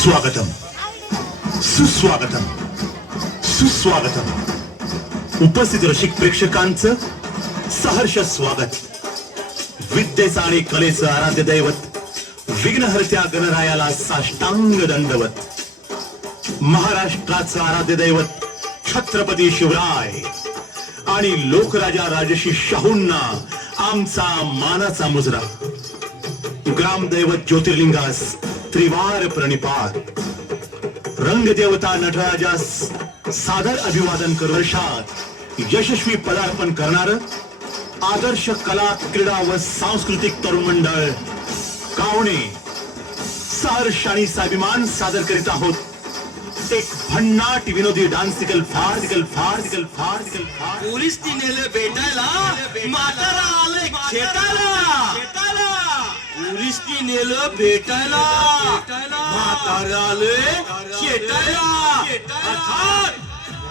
सुस्वागतम सुस्वागतम सुस्वागतम उपस्थित रसिक प्रेक्षकांचं सहर्ष स्वागत विद्येचं आणि कलेचं आराध्य दैवत विघ्नहर्त्या गणरायाला साष्टांग दंडवत महाराष्ट्राचं आराध्य दैवत छत्रपती शिवराय आणि लोकराजा राजशी शाहूंना आमचा मानाचा मुजरा ग्रामदैवत ज्योतिर्लिंगास त्रिवार प्रणिपात. रंगदेवता नटराजास सादर अभिवादन वर्षात यशस्वी पदार्पण करणार. आदर्श कला क्रीडा व सांस्कृतिक तरुण मंडळ. कावणे. सहर्ष आणि स्वाभिमान सादर करीत आहोत. एक भन्नाट विनोदी डान्सिकल फार्टिकल फार्टिकल फार्टिकल फार पोलीस ती नेलं भेटायला म्हातारा आलंय खेटायला. पोलीस ती नेलं भेटायला म्हाताराले शेटायला. अर्थात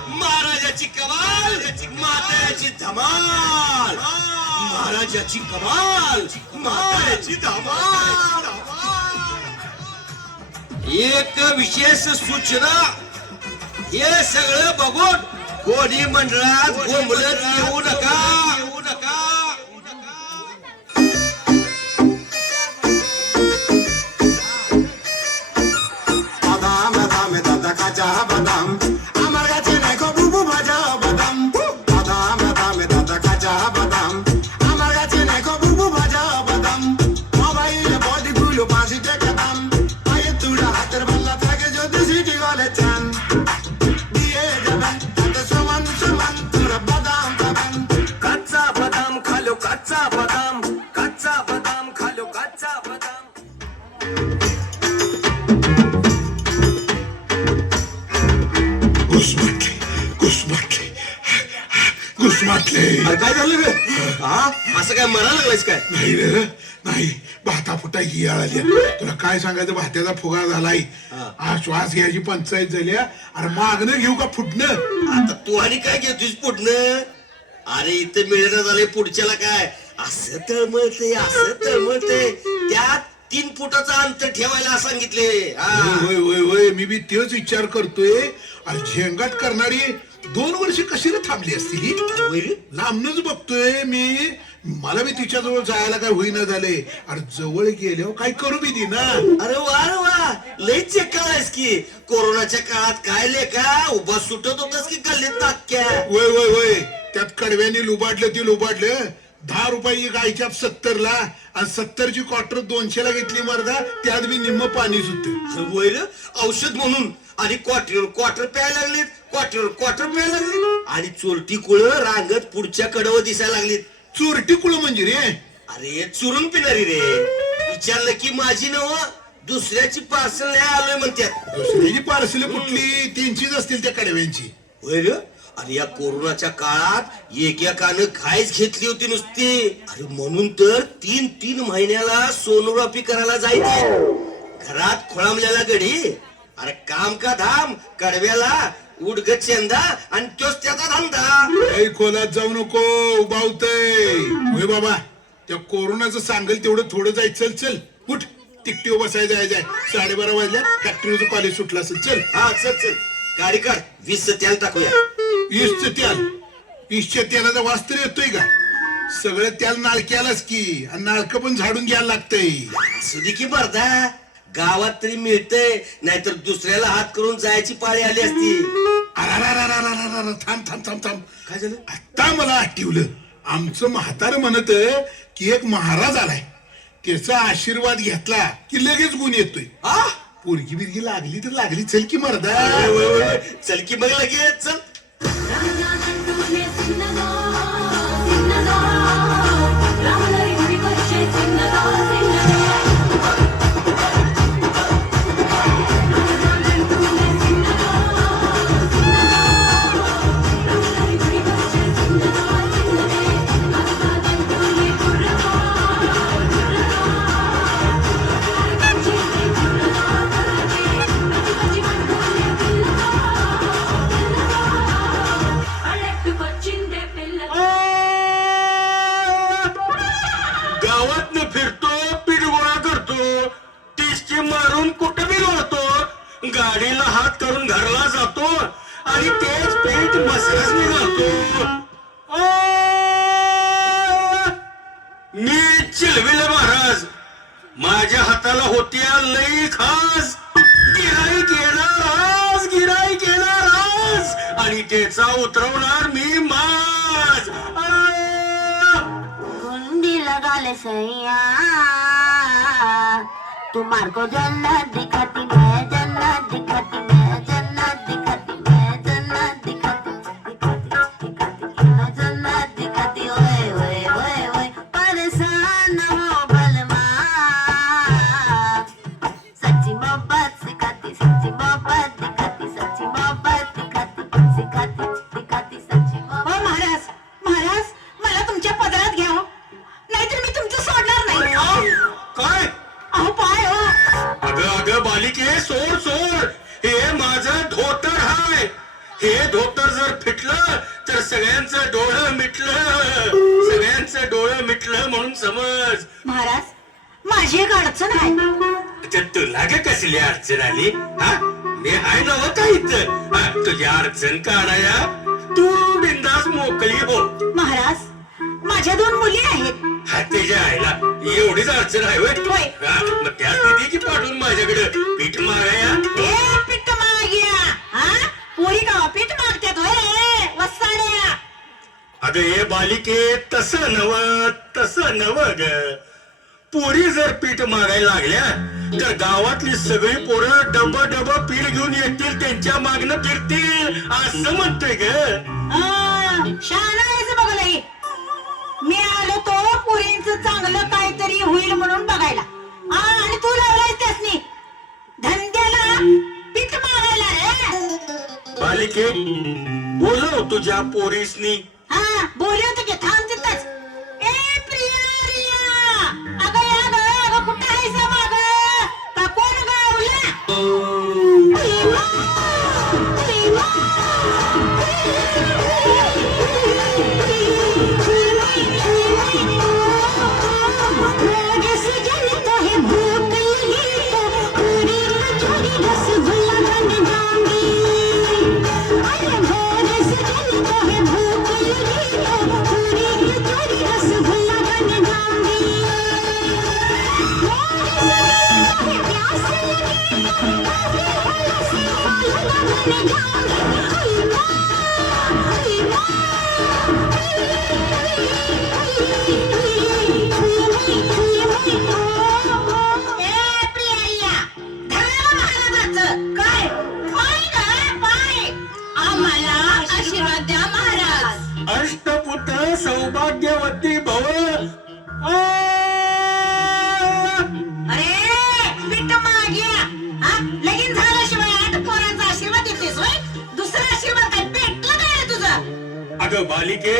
महाराजाची कमाल म्हाताऱ्याची धमाल. महाराजाची कमाल म्हाताऱ्याची धमाल. एक विशेष सूचना. हे सगळं बघून कोणी मंडळात गोंबलत येऊ नका येऊ नका. राजा बदाम काय म्हणायला लागलायस काय? नाही रे नाही. भाता फुटा ही आळाली. तुला काय सांगायचं? भात्याचा फुगा झालाय. हा. श्वास घ्यायची पंचायत झाली. अरे मागणं घेऊ का फुटणं? आता तू आणि काय घेतोस पुढनं अरे इथं मिळणं झालंय पुढच्याला काय? असं तळमळते असं तळमळते त्यात तीन फुटाचं अंतर ठेवायला सांगितले. हा. होय होय होय. मी बी तेच विचार करतोय. अरे झेंगाट करणारी दोन वर्ष कशी रे थांबली असतील ही? लांबनच बघतोय मी. मला बी तिच्या जवळ जायला काय होईना झाले अरे जवळ गेल्यावर काय करू बी दी ना? अरे वा रे वा. लय चेक करायस की. कोरोनाच्या काळात काय लेखा उभा सुटत होतास की गल्लीत टाक्या वय वय वय त्यात कडव्याने लुबाडलं ती लुबाडलं. दहा रुपये गायच्या सत्तरला. आणि सत्तरची क्वार्टर दोनशेला घेतली मर्दा. त्यात बी निम्म पाणी सुटत. वैर औषध म्हणून. आणि क्वार्टर क्वार्टर प्यायला लागलीत क्वार्टर क्वार्टर प्यायला लागलीत. आणि चोरटी कुळ रांगत पुढच्या कडवं दिसायला लागलीत. चोरटी कुळ म्हणजे रे? अरे चुरून पिणारी रे. विचारलं की माझी नव दुसऱ्याची पार्सल नाही आलोय म्हणत्यात. दुसऱ्याची पार्सल कुठली? त्यांचीच असतील त्या कडव्यांची. होय रे? आणि या कोरोनाच्या काळात एकेकानं घाईच घेतली होती नुसती. अरे म्हणून तर तीन तीन महिन्याला सोनोग्राफी करायला जायचे. घरात खोळंबलेला गडी. अरे काम का धाम? कडव्याला उडग चेंदा आणि तोच त्याचा धंदा. काही खोलात जाऊ नको उभावतय होय बाबा त्या कोरोनाचं सांगेल तेवढं थोडं जाय. चल चल उठ. तिकटी बसाय जाय जाय. साडेबारा वाजल्या फॅक्टरीचं कॉलेज सुटलं असेल चल. हा चल चल. गाडी काढ. वीस तेल टाकूया. ईसचं तेल ईसच्या तेलाचा वास्त्र येतोय का? सगळं तेल नाळक्यालाच की आणि नाळकं पण झाडून घ्यायला लागतंय. सुधी की बरदा गावात तरी मिळतंय नाहीतर दुसऱ्याला हात करून जायची पाळी आली असती. अरारारारारारारा, थांब थांब थांब थांब. काय झालं? आता मला आठवलं. आमचं म्हातारं म्हणत की एक महाराज आलाय. त्याचा आशीर्वाद घेतला की लगेच गुण येतोय. हा पोरगी बिरगी लागली तर लागली. चल की मर्दा. चल की बघ लगेच चल. होय. हा, मग त्या दिदी की पाठवून माझ्याकडे. पीठ मागाया. ए पीठ माग्या. हा? पोरी का पीठ मागतात होय वसाड्या अगं हे बालिके तसं नव तसं नव ग पोरी जर पीठ मागायला लागल्या तर गावातली सगळी पोरं डब डब पीठ घेऊन येतील त्यांच्या मागणं फिरतील असं म्हणतोय ग. शाळा मी पोरींच चांगलं काहीतरी होईल म्हणून बघायला. आणि तू लावलायस त्यासनी. धंद्याला पीठ मागायला रे बालिके बोलव तुझ्या पोरीसनी. हा बोलले होते की थांब तिथंच. ए प्रिया रिया. अगं या ग अगं कुठं आहेस माग? का कोण गावला अगं बालिके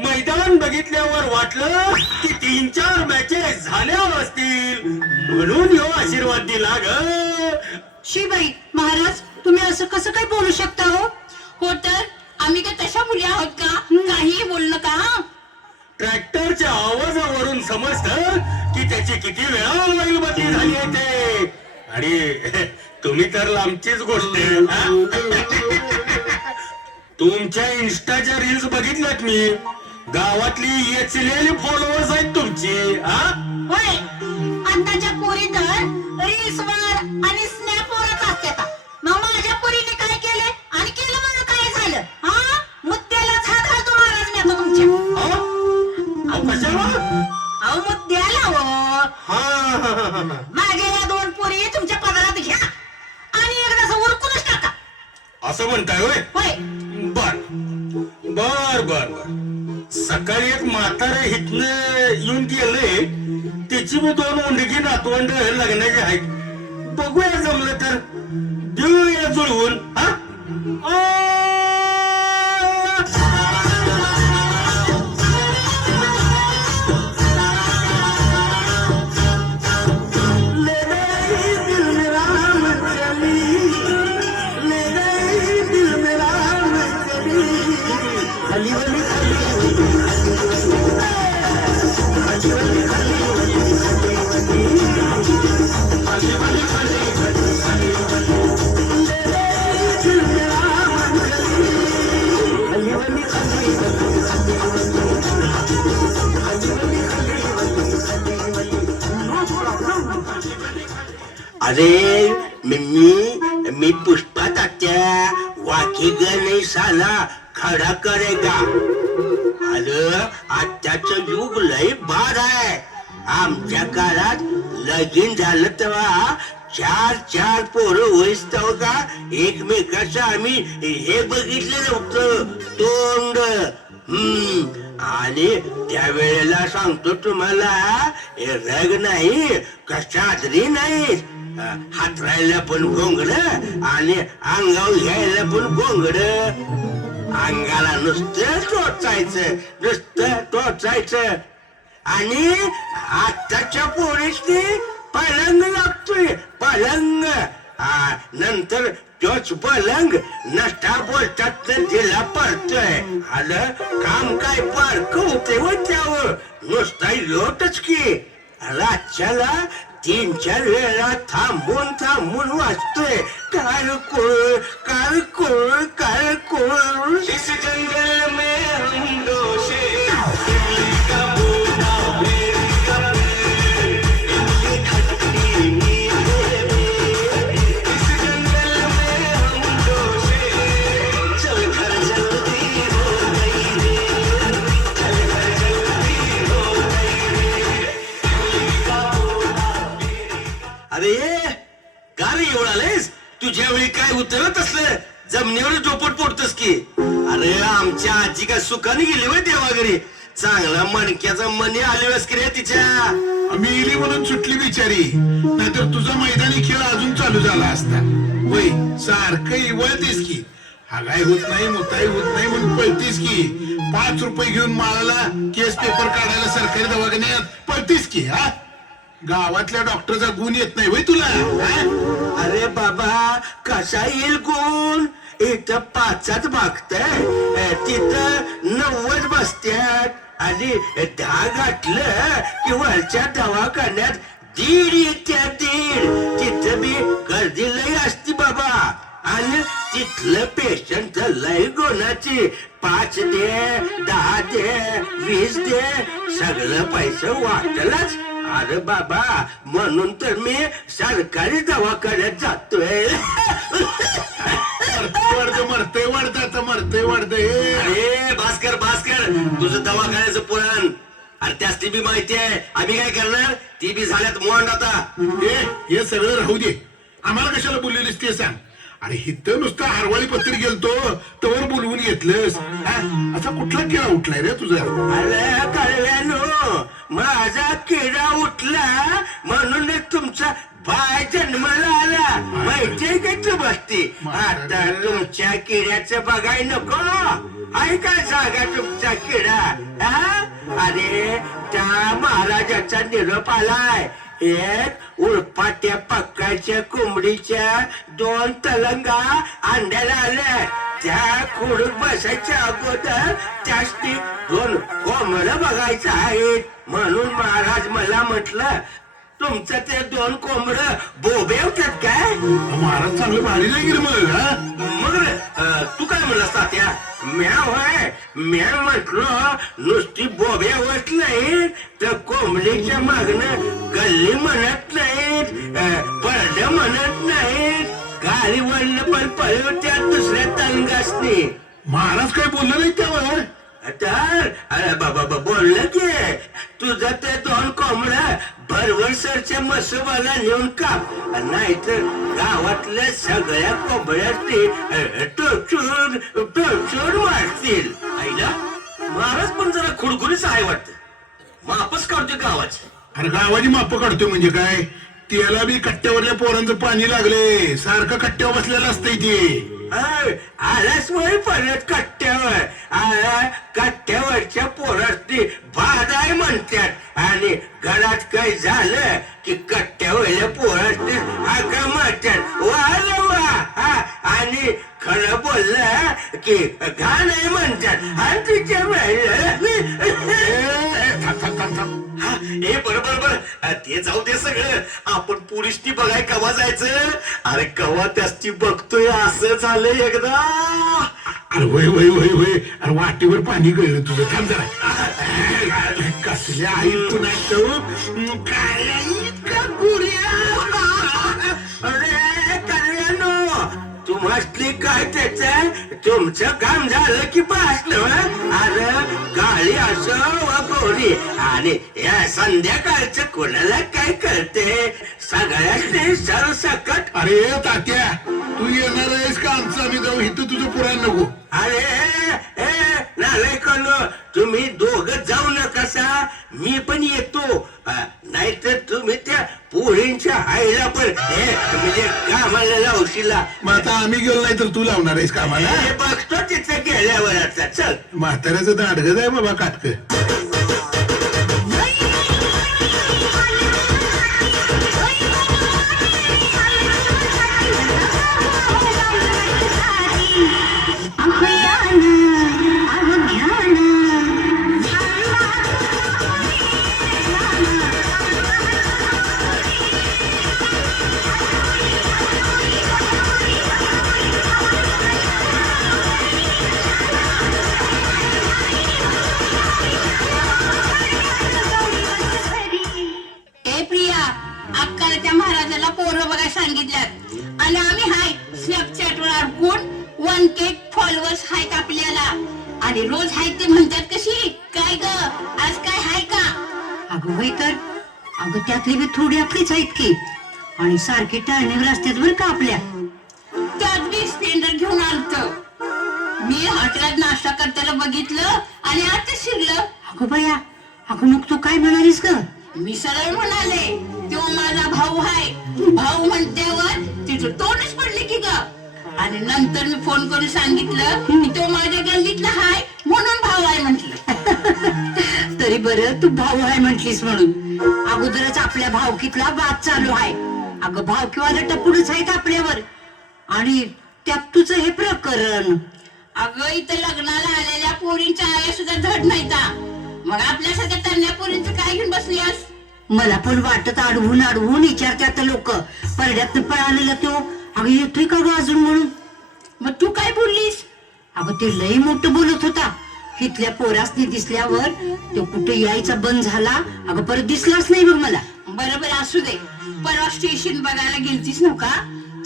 मैदान बघितल्यावर वाटलं की तीन चार मॅचेस झाल्या असतील. म्हणून ह्यो आशीर्वाद दिला ग. शिबाई महाराज तुम्ही असं कसं काय बोलू शकता हो? हो तर आम्ही काय तशा मुली आहोत का? काही बोललं का? ट्रॅक्टरच्या आवाजावरून समजत की त्याची किती वेळा मोबाईल बदली झाली आहे ते. आणि तुम्ही तर लांबचीच गोष्ट आहे? तुमच्या इन्स्टाच्या रील्स बघितल्यात मी. गावातली येचलेली फॉलोअर्स आहेत तुमची हा? होय. आताच्या पोरी तर रील्सवर आणि स्नॅपवरच असतात. मग माझ्या पोरीने काय केले? आणि केलं म्हणून काय झालं? हा? मुद्द्यालाच हात घालतो महाराज मी आता तुमच्या. अहो, अहो, कशाला? अहो मुद्द्याला हो हा, हा, हा, हा. माझ्या या दोन पोरी तुमच्या पदरात घ्या आणि एकदा असं उरकूनच टाका. असं म्हणताय होय? होय. सकाळी एक म्हातारे हितनं येऊन गेलंय. त्याची मी दोन उंडगी नातवंड लग्नाची आहेत. बघूया जमलं तर. देऊया जुळवून हा? अरे मी मी मी पुष्पा तात्या वाकी नाही साला खडा करेगा. आलं आत्याच युग लय भार आहे. आमच्या काळात लगीन झालं तेव्हा चार चार पोरं होईस का एकमेकाचं आम्ही हे बघितलं नव्हतं तोंड. हम्म आणि त्यावेळेला सांगतो तुम्हाला हे रग नाही का नाही नाही हातरायला पण गोंगड आणि अंगावर घ्यायला पण गोंगड अंगाला नुसतं टोचायचं नुसतं टोचायचं आणि आताच्या पोरीसने पलंग लागतोय पलंग नंतर तोच पलंग नष्टा बोलतात तिला पडतोय आलं काम काय पारक होते व त्यावर नुसता लोटच की रातच्याला तीन चार वेळा थांबून थांबून वाचतोय. काय कोळ काय कोळ काय कोळ इस जंगल में हम दो तुझ्या वेळी काय उतरत असलं? जमिनीवर झोपट पोडतस की. अरे आमच्या आजी काय सुखाने गेली वय देवा घरी. चांगला मणक्याचा मनी आले की रे तिच्या? आम्ही इली म्हणून सुटली बिचारी. नाहीतर तुझा मैदानी खेळ अजून चालू झाला असता. वय सारखं इवळतेस की. हगाय होत नाही मुताई होत नाही म्हणून पळतीस की. पाच रुपये घेऊन माळाला केस पेपर काढायला सरकारी दवाखान्यात पळतीस की हा? गावातल्या डॉक्टरचा गुण येत नाही होय तुला? अरे बाबा कसा येईल कोण इथं पाचाच मागतय. तिथं नव्वद बसत्यात. आणि दहा घातलं की वरच्या दवाखान्यात दीड येत्या दीड. तिथं मी गर्दी लई असती बाबा. आणि तिथलं पेशंट लय गुणाची. पाच दे दहा दे वीस दे सगळं पैसे वाटलच. अरे बाबा म्हणून तर मी सरकारी दवाखान्यात जातोय. मरतय वाढतं आता मरतय वाढतंय अरे भास्कर भास्कर तुझं दवाखान्याचं पुराण. अरे त्यास ती बी माहिती आहे. आम्ही काय करणार? ती बी झाल्यात मोंड आता. ए हे सगळं राहू दे. आम्हाला कशाला बोललेलीस ते सांग. अरे हिथं नुसतं हरवाळी पत्री गेलतो. तवर बोलवून घेतलंस. हा? असा कुठला केळा उठलाय रे तुझा? अरे कळल्यानो माझा किडा उठला म्हणून तुमचा बाय जन्माला आला माहितीये का तू बसती? आता तुमच्या किड्याचं बघाय नको. आहे का जागा तुमचा किडा हा? अरे त्या महाराजाचा निरोप आलाय. एक उळपाट्या पक्काच्या कोंबडीच्या दोन तलंगा अंड्याला आल्या. त्या खोडून बसायच्या अगोदर त्यासनी दोन कोंबड बघायचं आहेत. म्हणून महाराज मला म्हटलं तुमचं ते दोन कोंबड बोबे होतात काय? महाराज चांगलं भारी नाही गेलं मग हा? मग रे, अं, तू काय म्हणलास तात्या म्या होय. म्या म्हटलो नुसती बोबे होत नाही तर कोंबडीच्या मागणं गल्ली म्हणत नाहीत. अं, पडदं म्हणत नाहीत. गाडी वळणं पण पळवत्या दुसऱ्या तंगासनी महाराज काय बोललं नाही त्यावर? तर अरे बाबा बा बोललं की तुझं ते दोन कोंबड भरवरसरच्या मसोबाला नेऊन काप नाहीतर गावातल्या सगळ्या कोंबड्यातली टोचून टोचून वाढतील आईला महाराज पण जरा खुडखुडीच आहे वाटत. मापच काढतोय गावाचे. अरे गावाची माप काढतोय म्हणजे काय? त्याला बी कट्ट्यावरल्या पोरांचं पाणी लागले सारखं कट्ट्यावर बसलेलं असतंय ते. आलास वय परत कट्ट्यावर. आला कट्ट्यावरच्या पोरासनी बाधाय म्हणतात आणि घरात काही झालं की कट्ट्यावरल्या पोरासनी हाका म्हणतात वा वा हा, आणि खरं बोललं की घाण म्हणतात आणि तिच्या थांब, हा, ए बरोबर बर. ते जाऊ दे सगळं. आपण पुरुषनी बघाय कवा जायचं? अरे कवा त्याची बघतोय असं झालंय एकदा. अरे वय वय वय वय. अरे वाटेवर पाणी गळलं तुझं. थांब जरा. कसल्या आई तू नाही तो काय असली काय त्याच? तुमचं काम झालं की पासलं अरे काळी असो व गोरी आणि या संध्याकाळच कोणाला काय करते? सगळ्यातले सरसकट अरे तात्या तू येणार आहेस का आमचं? आम्ही जाऊ. इथं तुझं पुराण नको. अरे ए नालाय तुम्ही दोघ जाऊ नकासा मी पण येतो. नाहीतर तुम्ही त्या पोरींच्या आईला पण म्हणजे कामाला लावशीला. मग आता आम्ही गेलो नाही तर तू लावणार आहेस का आम्हाला हे बघतो तिथे गेल्यावर आता. चल. म्हाताऱ्याचं दाडगच आहे बाबा काटक. तर? अगं त्यातली बी थोडी आपलीच आहेत की. आणि सारखे टर्निंग रस्त्यात बरं का आपल्या? त्यात बी स्प्लेंडर घेऊन आलत. मी हॉटेलात नाश्ता करताना बघितलं आणि आता शिरलं. अगं बया अगं मग तू काय म्हणालीस ग? मी सरळ म्हणाले तो माझा भाऊ आहे भाऊ म्हणत्यावर तिचं तोंडच पडले की ग. आणि नंतर मी फोन करून सांगितलं की तो माझ्या गल्लीतला हाय म्हणून भाऊ आहे म्हंटल. तरी बरं तू भाऊ आहे म्हटलीस म्हणून. अगोदरच आपल्या भावकीतला वाद चालू आहे. अगं भावकीवाद टपुडच आहेत आपल्यावर. आणि त्यात तुझं हे प्रकरण. अगं इथं लग्नाला आलेल्या पोरींच्या आया सुद्धा धड नाहीता मग आपल्यासारख्या तरण्या पोरींचं काय घेऊन बसलीस मला पण वाटत अडवून अडवून विचारतात लोक. परड्यात पळालेला तो. अगं येतोय का ग अजून म्हणून? मग तू काय बोललीस? अगं ते लई मोठं बोलत होता. इथल्या पोरासनी दिसल्यावर तो कुठे यायचा बंद झाला? अगं परत दिसलाच नाही बघ मला. बरोबर असू दे. परवा स्टेशन बघायला गेलतीस नव्ह का?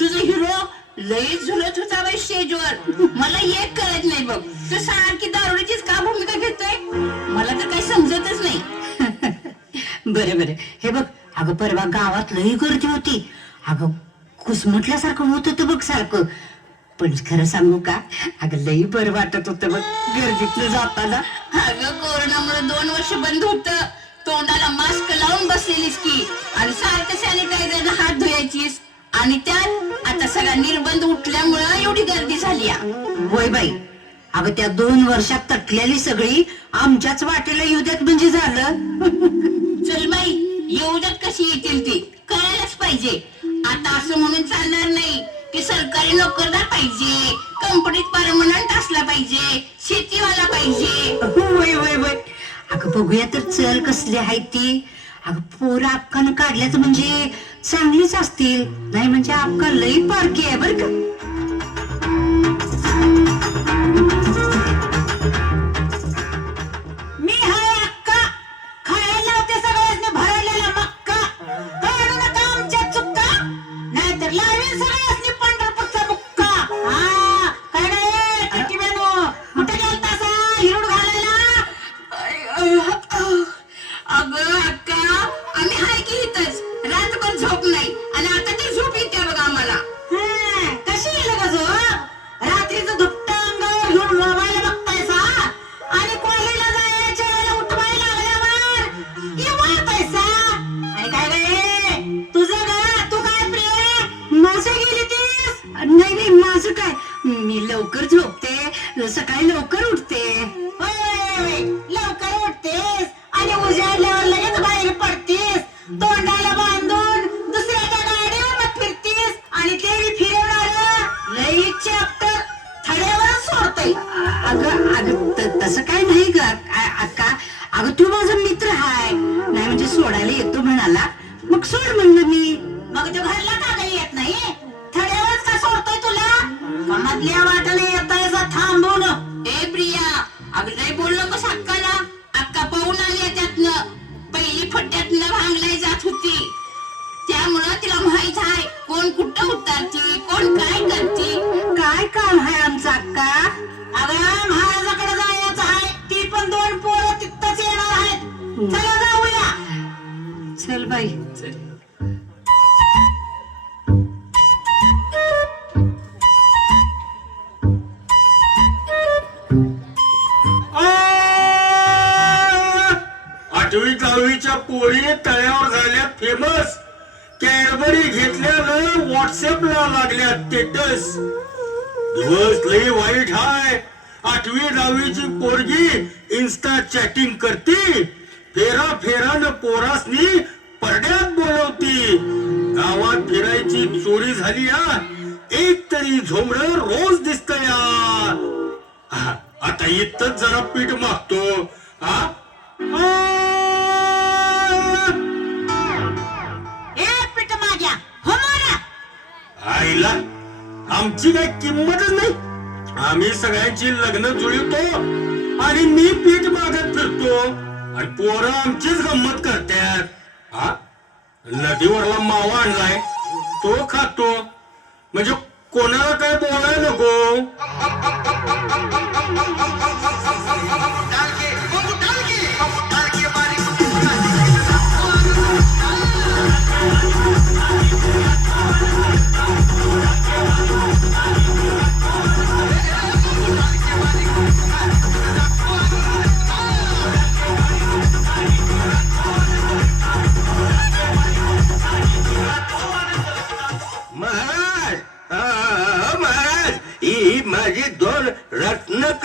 तुझं हिरो लय झुलत होता बाई स्टेजवर मला एक कळत नाही बघ. तू सारखी दारुडीचीच का भूमिका घेतोय? मला तर काही समजतच नाही. बरे बरे. हे बघ अगं परवा गावात लई गर्दी होती. अगं कुसमटल्यासारखं होत होतं बघ सारखं. पण खरं सांगू का? अगं लई बरं वाटत होतं बघ गर्दीतलं जाताना. अगं कोरोनामुळे दोन वर्ष बंद होत. तोंडाला मास्क लावून बसलेलीस की आणि सारखं सॅनिटायझर हात धुयाचीस आणि त्यात आता सगळा निर्बंध उठल्यामुळं एवढी गर्दी झाली. वय बाई. अगं त्या दोन वर्षात तटलेली सगळी आमच्याच वाटेला येऊ म्हणजे झालं. चल बाई येऊ द्यात कशी येतील ती. कळायलाच पाहिजे. आता असं म्हणून चालणार नाही. की सरकारी नोकरदार पाहिजे कंपनीत परमनंट असला पाहिजे शेतीवाला पाहिजे. वय वय वय अगं बघूया तर चल कसली आहे ती. अगं पोरं अक्कानं काढल्यात म्हणजे चांगलीच असतील. नाही म्हणजे आपका लई पारखी आहे बर का. लवकर झोपते. सकाळी लवकर चला जाऊया. चल बाई. आठवी दहावीच्या पोरी तळ्यावर झाल्या फेमस कॅडबरी घेतल्यानं व्हॉट्सअपला लागल्या स्टेटस दिवस लई वाईट हाय. आठवी दहावीची पोरगी इन्स्टा चॅटिंग करते. फेरा फेरानं पोरासनी परड्यात बोलवती. गावात फिरायची चोरी झाली हा एक तरी झोमड रोज दिसत या. आता इथंच जरा पीठ मागतो. हा हो आईला आमची काही किंमतच नाही. आम्ही सगळ्यांची लग्न जुळवतो आणि मी पीठ मागत फिरतो. आणि पोरं आमचीच गंमत करतात हा? नदीवरला मावा आणलाय. तो खातो. म्हणजे कोणाला काय बोलाय नको?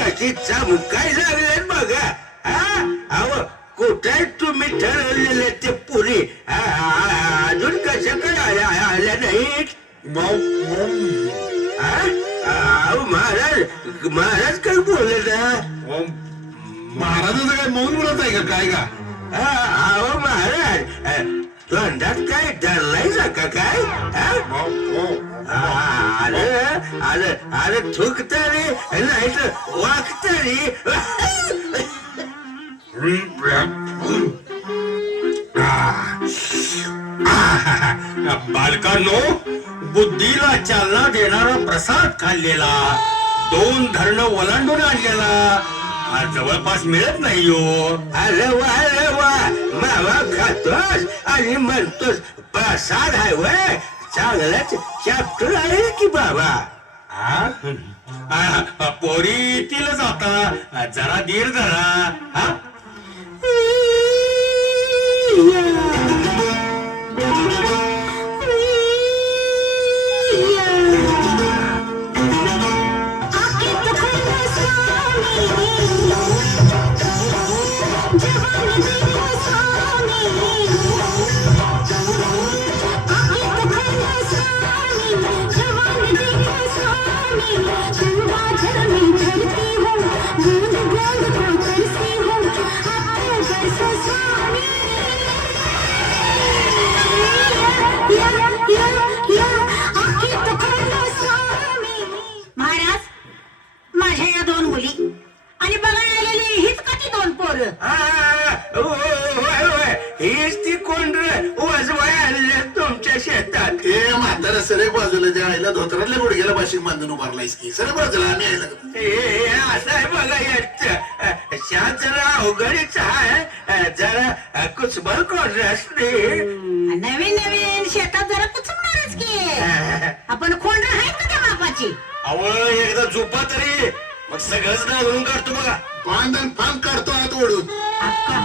कशी चमकाय लागलेत बघा? हा? अहो कुठे तुम्ही ठरवलेले ते पुरी? अजून कशा काय आल्या आल्या नाहीत? अहो महाराज महाराज काय बोलत महाराजाचं काय मौन बोलत आहे का? काय का? अहो महाराज तोंडात काय धरलाय का काय? हा? अरे अरे अरे थुकत रे नाही तर वागत रे बालकांनो बुद्धीला चालना देणारा प्रसाद खाल्लेला दोन धरण ओलांडून आणलेला जवळपास मिळत नाही हो. अरे वा अरे वा. मावा खातोस आणि म्हणतोस प्रसाद आहे वय. चांगलाच चॅप्टर आहे की बाबा? हा? पोरी येतीलच आता. जरा धीर धरा. हा? अवघडीच आहे. जरा कुचबल कोण असते नवीन नवीन शेतात जरा कुचमणारच की. आपण कोण आहेत का त्या आवळ एकदा झोपा तरी. मग सगळंच नांगरून काढतो बघा. बांधन फांग काढतो ओढून. अक्का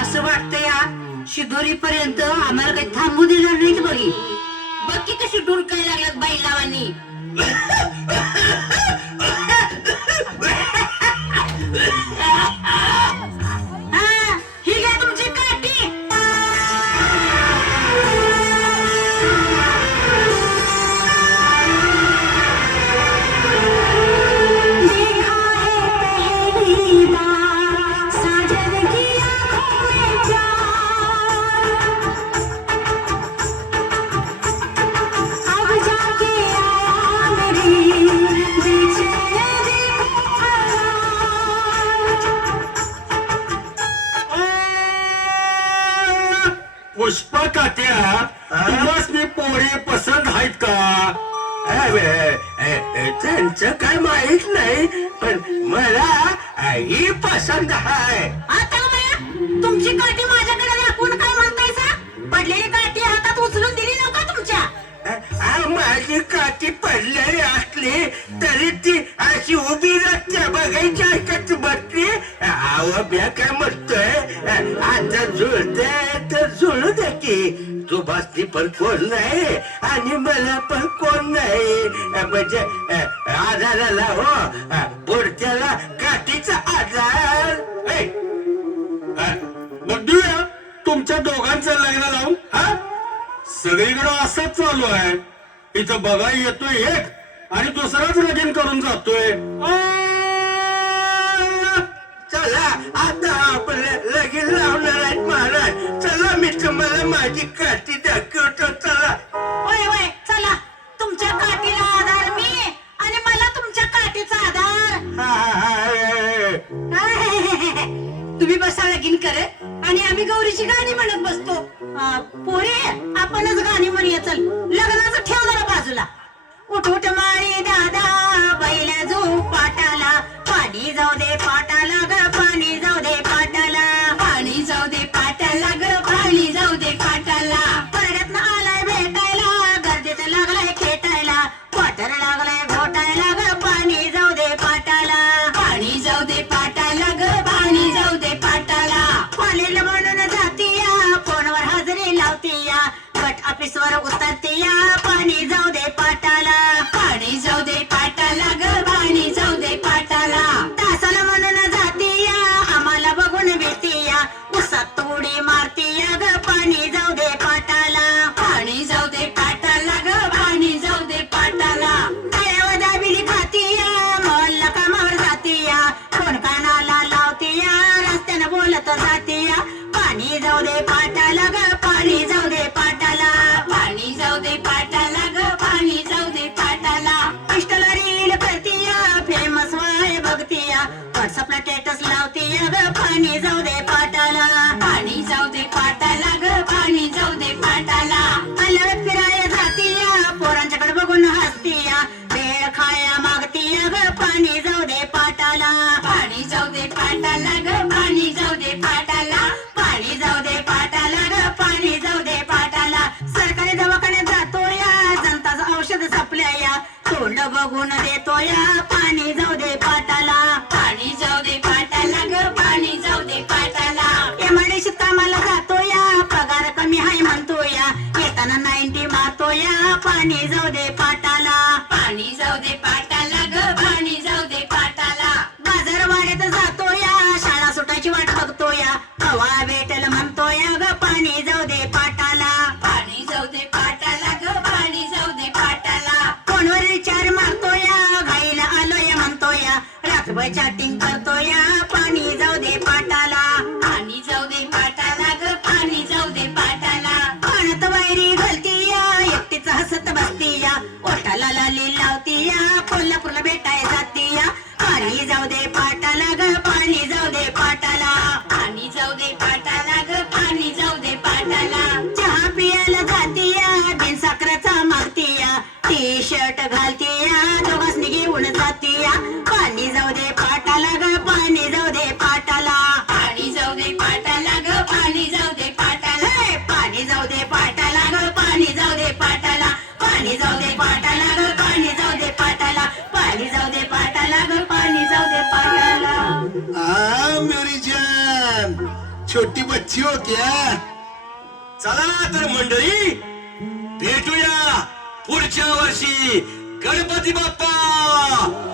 असं वाटतं या शिदोरी पर्यंत आम्हाला काही थांबू देणार नाहीत बघी. बघ की कशी डुरकाय लागल्यात बैलावानी हा, का कात्या देवासनी पोरी पसंत आहेत का? त्यांचं काय माहीत नाही पण मला आई पसंद आहे. आता तुमची काठी माझ्याकडे दाखवून काय म्हणताय पडलेली काठी हातात उचलून दिली नका तुमच्या? माझी काठी पडलेली असली तरी ती अशी उभी राहते बघायची ऐकत बघते आव्या काय म्हणतोय? आता जुळते सोडू दे की. तू बसली पण कोण नाही आणि मला पण कोण नाही. म्हणजे आजाराला हो पुढच्याला काठीचा आजार तुमच्या दोघांचं लग्न लावून हा? सगळीकडं असंच चालू आहे. इथं बघा येतोय एक आणि दुसराच लगीन करून जातोय. चला आता आपण लगीन लावणार आहेत महाराज. माझी काठी दाखवतो चला. होय होय चला. तुमच्या काठीला आधार मी आणि मला तुमच्या काठीचा आधार. तुम्ही बसा लगीन करत आणि आम्ही गौरीची गाणी म्हणत बसतो. पोरे आपणच गाणी म्हणूया चल. लग्नाचं ठेव जरा बाजूला. उठ उठ मारी दादा बैला जो पाटाला. पाणी जाऊ दे पाटाला ग पाणी जाऊ दे पाणी जाऊ दे पाणी लावती या कोल्हापूरला भेट खुशी होत्या. चला ना तर मंडळी भेटूया पुढच्या वर्षी. गणपती बाप्पा!